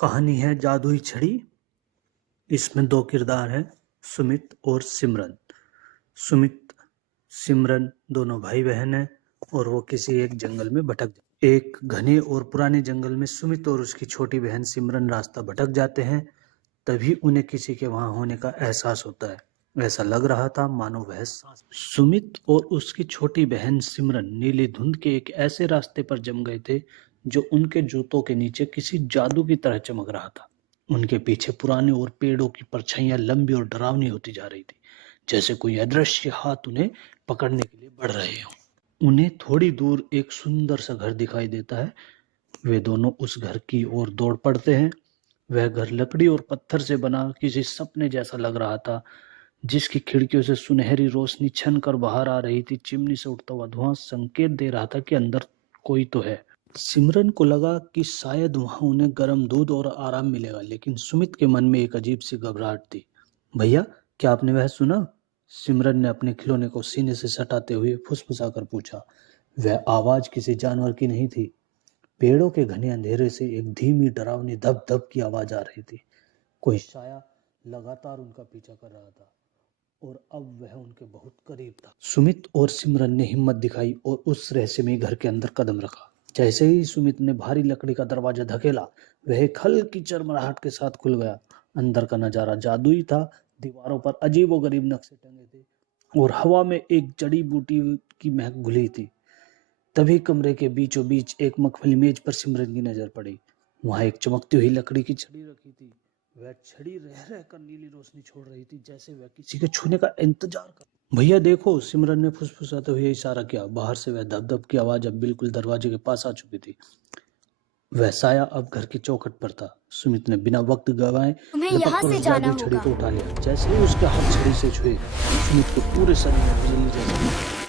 कहानी है जादुई छड़ी। इसमें दो किरदार हैं, सुमित और सिमरन। सुमित सिमरन दोनों भाई बहन हैं और वो किसी एक जंगल में भटक जाते। एक घने और पुराने जंगल में सुमित और उसकी छोटी बहन सिमरन रास्ता भटक जाते हैं। तभी उन्हें किसी के वहां होने का एहसास होता है। ऐसा लग रहा था मानो वह सुमित और उसकी छोटी बहन सिमरन नीली धुंध के एक ऐसे रास्ते पर जम गए थे जो उनके जूतों के नीचे किसी जादू की तरह चमक रहा था। उनके पीछे पुराने और पेड़ों की परछाइयां लंबी और डरावनी होती जा रही थी, जैसे कोई अदृश्य हाथ उन्हें पकड़ने के लिए बढ़ रहे हों। उन्हें थोड़ी दूर एक सुंदर सा घर दिखाई देता है। वे दोनों उस घर की ओर दौड़ पड़ते हैं। वह घर लकड़ी और पत्थर से बना किसी सपने जैसा लग रहा था, जिसकी खिड़कियों से सुनहरी रोशनी छन कर बाहर आ रही थी। चिमनी से उठता हुआ धुआं संकेत दे रहा था कि अंदर कोई तो है। सिमरन को लगा कि शायद वहां उन्हें गर्म दूध और आराम मिलेगा, लेकिन सुमित के मन में एक अजीब सी घबराहट थी। भैया, क्या आपने वह सुना? सिमरन ने अपने खिलौने को सीने से सटाते हुए फुसफुसाकर पूछा। वह आवाज किसी जानवर की नहीं थी। पेड़ों के घने अंधेरे से एक धीमी डरावनी धप धप की आवाज आ रही थी। कोई साया लगातार उनका पीछा कर रहा था और अब वह उनके बहुत करीब था। सुमित और सिमरन ने हिम्मत दिखाई और उस रहस्यमय घर के अंदर कदम रखा। जैसे ही सुमित ने भारी लकड़ी का दरवाजा धकेला, वह एक हल्की चरमराहट के साथ खुल गया। अंदर का नजारा जादुई था। दीवारों पर अजीबोगरीब नक्शे टंगे थे और हवा में एक जड़ी बूटी की महक घुली थी। तभी कमरे के बीचों बीच एक मखमली मेज पर सिमरन की नजर पड़ी। वहां एक चमकती हुई लकड़ी की छड़ी रखी थी। वह छड़ी रह रह कर नीली रोशनी छोड़ रही थी, जैसे वह किसी के छूने का इंतजार कर। भैया देखो, सिमरन ने फुसफुसाते हुए इशारा किया। बाहर से वह धप धप की आवाज अब बिल्कुल दरवाजे के पास आ चुकी थी। वह साया अब घर की चौखट पर था। सुमित ने बिना वक्त गवाए तुम्हें लपक यहाँ कर से उस जाना जादुई छड़ी होगा। को उठा लिया। जैसे ही उसके हाथ छड़ी से छुए, सुमित के पूरे शरीर में बिजली जैसी